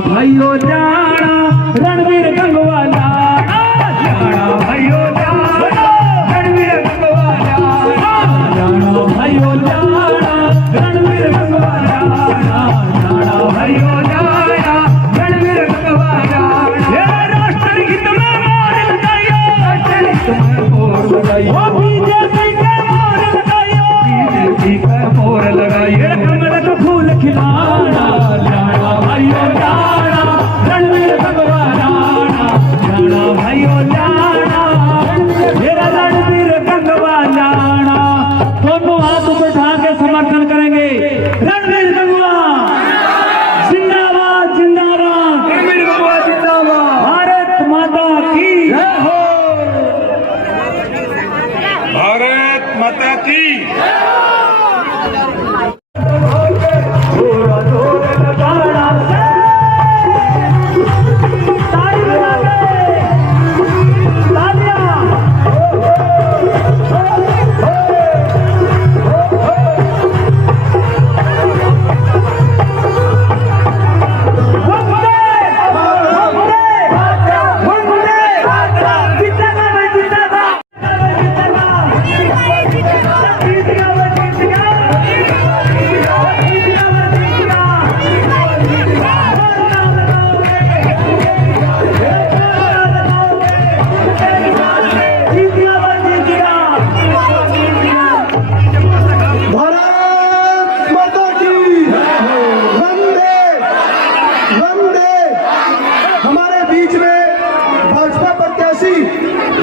भाइयों जाना रणवीर गंगवा जाना, जाना भाइयों जाना रणवीर गंगवा जाना, जाना भाइयों जाना रणवीर गंगवा जाना, जाना भाइयों जाना रणवीर गंगवा जाना। ये राष्ट्रगीत में मोर लगाइयो, राष्ट्रगीत में मोर लगाइयो, बीजेपी के मोर लगाइयो, बीजेपी के मोर लगाइयो, कमल का फूल खिलाना, जाना भाइयों जाना रणवीर गंगवा जाना, जाना भाइयों जाना मेरा रणवीर गंगवा जाना। दोनों हाथ बैठा के समर्थन करेंगे। रणवीर गंगवा जिंदाबाद, जिंदाबाद, रणवीर गंगवा जिंदाबाद, भारत माता की जय हो, भारत माता की।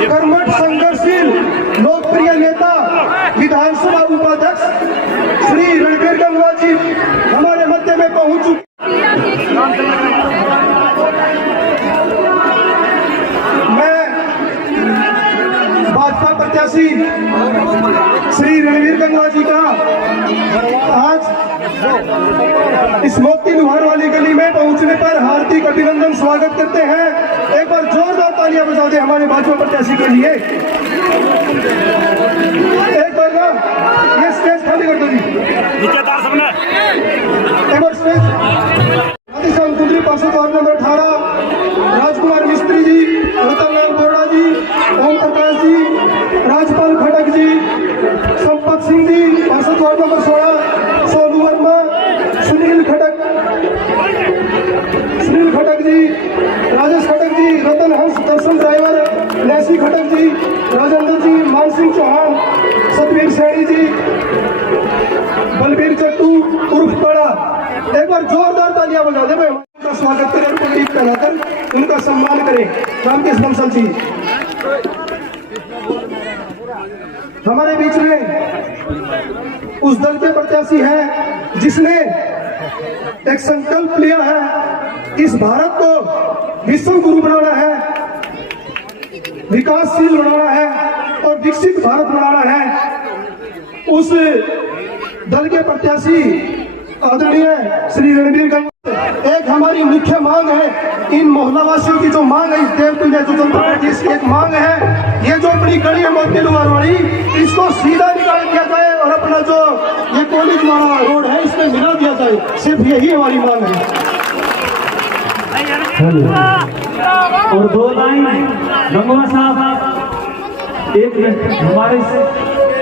कर्मठ संघर्षशील लोकप्रिय नेता विधानसभा उपाध्यक्ष श्री रणवीर गंगवा जी हमारे मध्य में पहुंच चुके। मैं भाजपा प्रत्याशी श्री रणवीर गंगवा जी का आज इस मोती लुहार वाली गली में पहुंचने पर हार्दिक अभिनंदन स्वागत करते हैं। एक बार जोरदार तालियां बजा दे हमारे भाजपा प्रत्याशी के लिए। एक बार ना ये स्टेज खाली कर दो जी, एक बार स्टेज कुंदरी पार्षद वार्ड नंबर 18 राजकुमार मिस्त्री जी, रतनलाल बोरा जी, ओम प्रकाश जी, राजपाल खटक जी, संपत सिंह जी पार्षद वार्ड नंबर 16, सोनू वर्मा, सुनील खटक जी, राजेश खटक जी, रतन हंस दर्शन ड्राइवर, नैसी खटक जी, राजेंद्र जी, मानसिंह चौहान, सतवीर सैनी जी, बलबीर चट्टू उर्फ बड़ा। एक बार जोरदार तालियां बजा दे भाई, उनका स्वागत करें और पगड़ी पहनाकर उनका सम्मान करें। रामकृष्ण बंसल जी हमारे बीच में उस दल के प्रत्याशी हैं जिसने एक संकल्प लिया है, इस भारत को विश्व गुरु बनाना है, विकासशील बनाना है और विकसित भारत बनाना है। उस दल के प्रत्याशी आदरणीय श्री रणवीर गंगवा। एक हमारी मुख्य मांग है, इन मोहल्लावासियों की जो मांग है, इस देवतुल्य जो जनता पार्टी की एक मांग है, ये जो अपनी गली है मोती लुहार वाली, इसको सीधा निकाल दिया जाए और अपना जो ये कॉलेज वाला रोड है इसमें मिला दिया जाए। सिर्फ यही हमारी मांग है। और दो लाइन गंगवा साहब, एक मिनट हमारे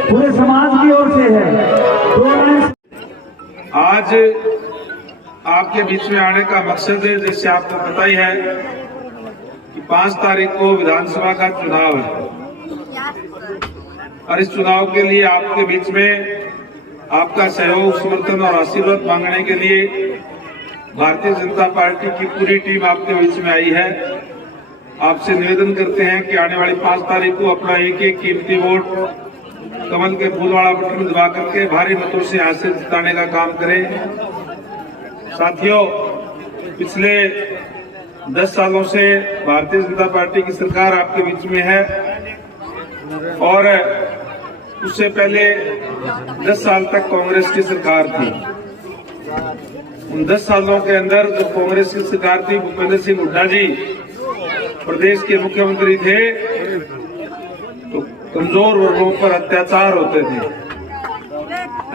पूरे समाज की ओर से है, दो लाइन। आज आपके बीच में आने का मकसद है, जैसे आपको पता ही है कि 5 तारीख को विधानसभा का चुनाव है और इस चुनाव के लिए आपके बीच में आपका सहयोग, समर्थन और आशीर्वाद मांगने के लिए भारतीय जनता पार्टी की पूरी टीम आपके बीच में आई है। आपसे निवेदन करते हैं कि आने वाली 5 तारीख को अपना एक कीमती वोट कमल के फूल वाला बटन दबा करके भारी मतों से यहाँ से जिताने का काम करें। साथियों, पिछले 10 सालों से भारतीय जनता पार्टी की सरकार आपके बीच में है और उससे पहले 10 साल तक कांग्रेस की सरकार थी। उन 10 सालों के अंदर जो कांग्रेस की सरकार थी, भूपेंद्र सिंह हुड्डा जी प्रदेश के मुख्यमंत्री थे, तो कमजोर वर्गों पर अत्याचार होते थे।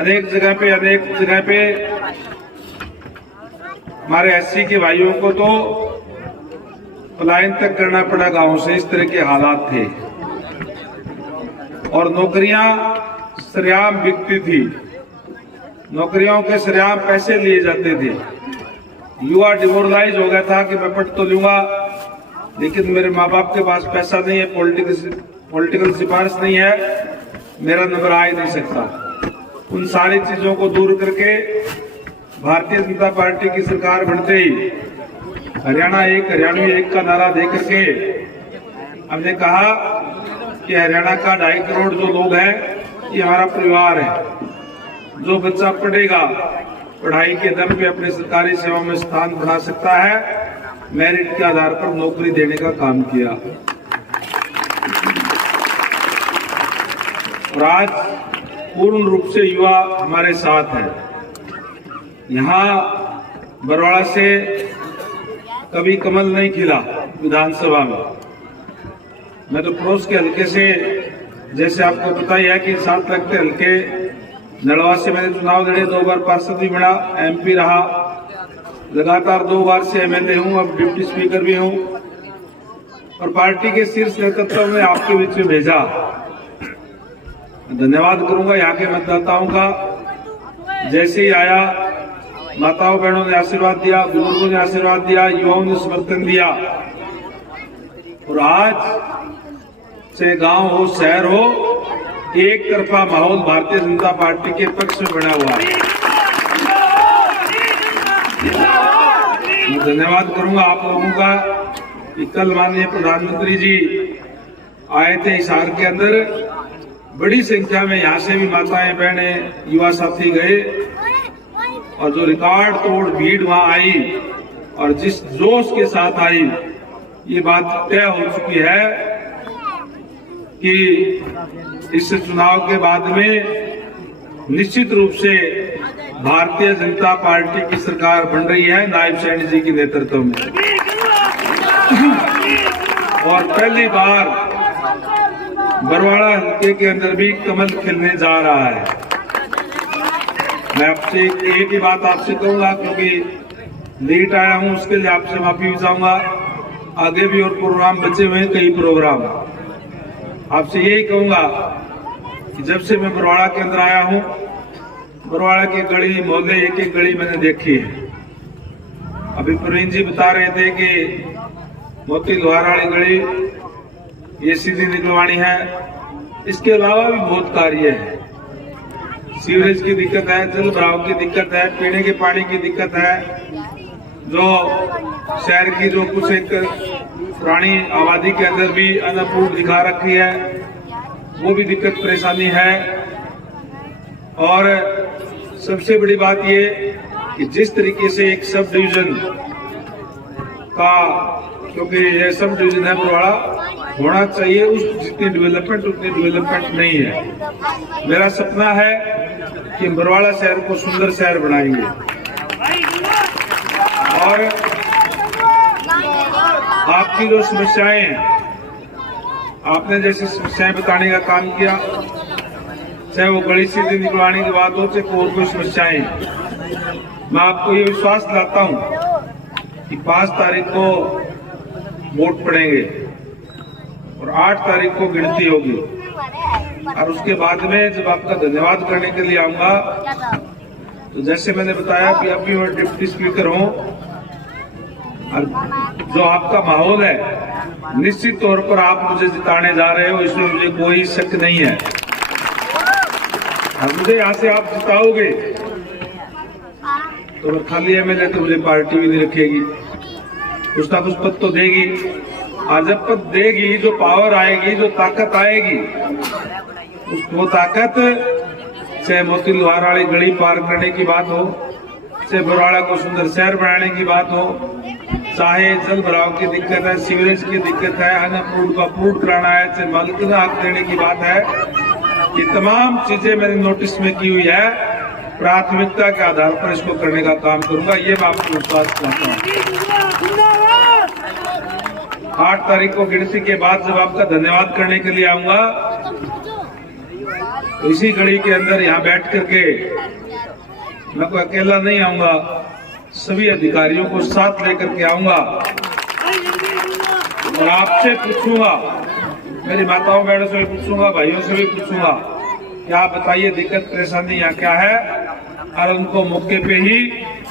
अनेक जगह पे हमारे एससी के भाइयों को तो पलायन तक करना पड़ा गांव से, इस तरह के हालात थे। और नौकरियां सरेआम बिकती थी, नौकरियों के सरेआम पैसे लिए जाते थे। युवा डिमोरलाइज हो गया था कि मैं पढ़ तो लूंगा लेकिन मेरे माँ बाप के पास पैसा नहीं है, पॉलिटिकल सिफारिश नहीं है, मेरा नंबर आ ही नहीं सकता। उन सारी चीजों को दूर करके भारतीय जनता पार्टी की सरकार बनते ही हरियाणा एक, हरियाणवी एक का नारा दे करके हमने कहा कि हरियाणा का 2.5 करोड़ जो लोग हैं ये हमारा परिवार है। जो बच्चा पढ़ेगा पढ़ाई के दम पे अपने सरकारी सेवा में स्थान बना सकता है, मेरिट के आधार पर नौकरी देने का काम किया। और आज पूर्ण रूप से युवा हमारे साथ है। यहाँ बरवाड़ा से कभी कमल नहीं खिला विधानसभा में। मैं तो पड़ोस के हल्के से, जैसे आपको पता ही है कि 7 लाख के हल्के नलवा से मैंने चुनाव लड़े, 2 बार पार्षद भी बना, एमपी रहा, लगातार 2 बार से एमएलए हूं, अब डिप्टी स्पीकर भी हूं। और पार्टी के शीर्ष नेतृत्व ने आपके बीच में भेजा। धन्यवाद करूंगा यहाँ के मतदाताओं का। जैसे ही आया माताओं बहनों ने आशीर्वाद दिया, बुजुर्गों ने आशीर्वाद दिया, युवाओं ने समर्थन दिया। और आज से गांव हो शहर हो, एक तरफा माहौल भारतीय जनता पार्टी के पक्ष में बना हुआ है। मैं धन्यवाद करूंगा आप लोगों का कि कल माननीय प्रधानमंत्री जी आए थे हिसार के अंदर, बड़ी संख्या में यहाँ से भी माताएं बहनें युवा साथी गए और जो रिकॉर्ड तोड़ भीड़ वहां आई और जिस जोश के साथ आई, ये बात तय हो चुकी है कि इस चुनाव के बाद में निश्चित रूप से भारतीय जनता पार्टी की सरकार बन रही है नायब सैनी जी के नेतृत्व में। और पहली बार बरवाड़ा हल्के के अंदर भी कमल खिलने जा रहा है। मैं आपसे एक ही बात आपसे कहूंगा, क्योंकि लेट आया हूं उसके लिए आपसे माफी भी चाहूंगा। आगे भी और प्रोग्राम बचे हुए हैं, कई प्रोग्राम। आपसे यही कहूंगा कि जब से मैं बरवाड़ा के अंदर आया हूं, बरवाड़ा की गली मोहल्ले एक एक गली मैंने देखी है। अभी प्रवीण जी बता रहे थे कि मोती लोहार वाली गली ये सीधी निकलवानी है। इसके अलावा भी बहुत कार्य है। सीवरेज की दिक्कत है, जल भराव की दिक्कत है, पीने के पानी की दिक्कत है। जो शहर की जो कुछ एक पुरानी आबादी के अंदर भी अनअप्रूव्ड दिखा रखी है, वो भी दिक्कत परेशानी है। और सबसे बड़ी बात ये कि जिस तरीके से एक सब डिवीजन का, क्योंकि ये सब डिवीजन है बरवाड़ा, होना चाहिए उस जितनी डेवलपमेंट उतनी डेवलपमेंट नहीं है। मेरा सपना है कि बरवाड़ा शहर को सुंदर शहर बनाएंगे। और आपकी जो समस्याएं, आपने जैसी समस्याएं बताने का काम किया, चाहे वो गली सीधी निकलवाने की बात हो, चाहे और कोई समस्याएं, मैं आपको ये विश्वास दिलाता हूं कि 5 तारीख को वोट पड़ेंगे और 8 तारीख को गिनती होगी। और उसके बाद में जब आपका धन्यवाद करने के लिए आऊंगा, तो जैसे मैंने बताया कि अभी मैं डिप्टी स्पीकर हूं, और जो आपका माहौल है निश्चित तौर पर आप मुझे जिताने जा रहे हो, इसमें मुझे कोई शक नहीं है। और मुझे यहाँ से आप जिताओगे तो खाली एमएलए तो मुझे पार्टी भी नहीं रखेगी, कुछ ना कुछ पद तो देगी। आज जब पद देगी, जो पावर आएगी, जो ताकत आएगी, वो ताकत चाहे मोती लोहार वाली गली पार करने की बात हो, चाहे बरवाड़ा को सुंदर शहर बनाने की बात हो, चाहे जल भराव की दिक्कत है, सीवरेज की दिक्कत है, अनअप्रूव्ड को अप्रूव कराना है, चाहे मालिकाना हक देने की बात है, ये तमाम चीजें मैंने नोटिस में की हुई है। प्राथमिकता के आधार पर इसको करने का काम करूंगा, ये मैं आपको विश्वास चाहता हूँ। 8 तारीख को गिनती के बाद जब आपका धन्यवाद करने के लिए आऊंगा, तो इसी गली के अंदर यहाँ बैठ करके, मैं कोई अकेला नहीं आऊंगा, सभी अधिकारियों को साथ लेकर के आऊंगा और आपसे पूछूंगा, मेरी माताओं बहनों से भी पूछूंगा, भाइयों से भी पूछूंगा कि आप बताइए दिक्कत परेशानी यहाँ क्या है, और उनको मौके पे ही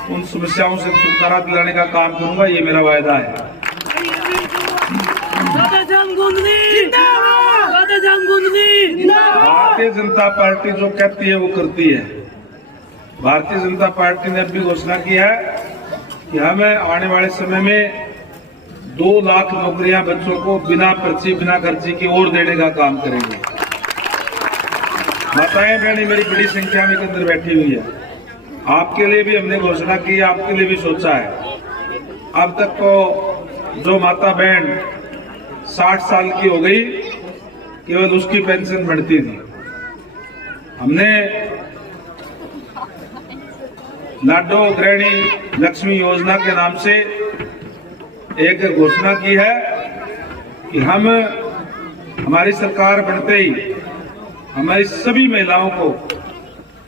उन समस्याओं से छुटकारा दिलाने का काम करूंगा। ये मेरा वायदा है। भारतीय जनता पार्टी जो कहती है वो करती है। भारतीय जनता पार्टी ने भी घोषणा की है कि हमें आने वाले समय में 2 लाख नौकरियां बच्चों को बिना पर्ची बिना खर्ची की और देने का काम करेंगे। माताएं बहनें मेरी बड़ी संख्या में अंदर बैठी हुई है। आपके लिए भी हमने घोषणा की है, आपके लिए भी सोचा है। अब तक तो जो माता बहन 60 साल की हो गई केवल उसकी पेंशन बढ़ती थी। हमने लाडो गृहिणी लक्ष्मी योजना के नाम से एक घोषणा की है कि हम हमारी सरकार बनते ही हमारी सभी महिलाओं को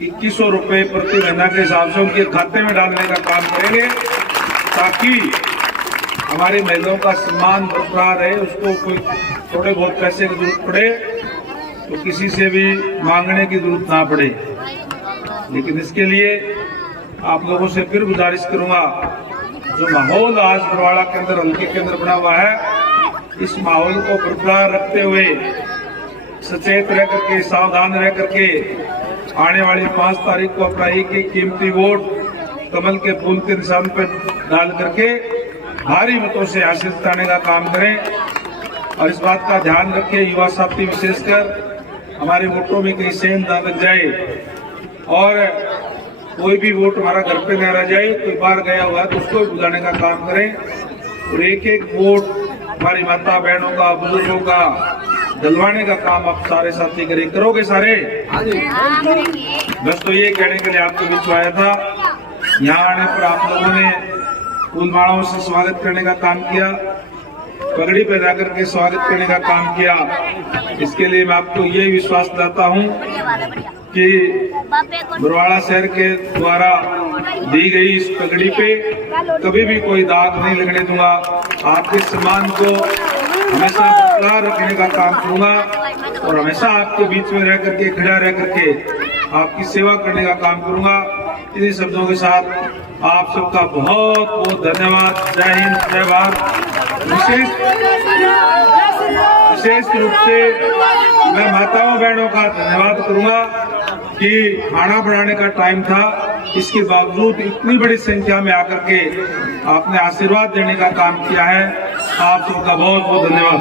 2100 रुपए प्रति महीना के हिसाब से उनके खाते में डालने का काम करेंगे, ताकि हमारी महिलाओं का सम्मान बरकरार रहे। उसको कोई थोड़े बहुत पैसे की जरूरत पड़े तो किसी से भी मांगने की जरूरत ना पड़े। लेकिन इसके लिए आप लोगों से फिर गुजारिश करूंगा, जो माहौल आज बरवाड़ा के अंदर हल्के के अंदर बना हुआ है, इस माहौल को बरकरार रखते हुए सचेत रह करके, सावधान रह करके आने वाली 5 तारीख को अपना एक कीमती वोट कमल के फूल के निशान पर डाल करके भारी मतों से हासिल करने का काम करें। और इस बात का ध्यान रखें, युवा साथी विशेषकर हमारे वोटों में कहीं सेंध ना लग जाए और कोई भी वोट हमारा घर पे न रह जाए। कोई बाहर गया हुआ है तो उसको भी बुलाने का काम करें और एक वोट हमारी माता बहनों का, बुजुर्गों का डलवाने का काम आप सारे साथी करोगे सारे। बस तो ये कहने के लिए आपके बीच आया था। यहाँ आने पर आप लोगों ने फूल मालाओं से स्वागत करने का काम किया, पगड़ी पे जाकर के स्वागत करने का काम किया। इसके लिए मैं आपको ये विश्वास दिलाता हूँ कि बरवाड़ा शहर के द्वारा दी गई इस पगड़ी पे कभी भी कोई दाग नहीं लगने दूंगा। आपके सम्मान को हमेशा बरकरार रखने का काम करूंगा और हमेशा आपके बीच में रह करके, खड़ा रह करके आपकी सेवा करने का काम करूंगा। इन्हीं शब्दों के साथ आप सबका बहुत बहुत धन्यवाद। जय हिंद, जय भारत। विशेष रूप से मैं माताओं बहनों का धन्यवाद करूंगा कि खाना बनाने का टाइम था, इसके बावजूद इतनी बड़ी संख्या में आकर के आपने आशीर्वाद देने का काम किया है। आप सबका बहुत बहुत धन्यवाद।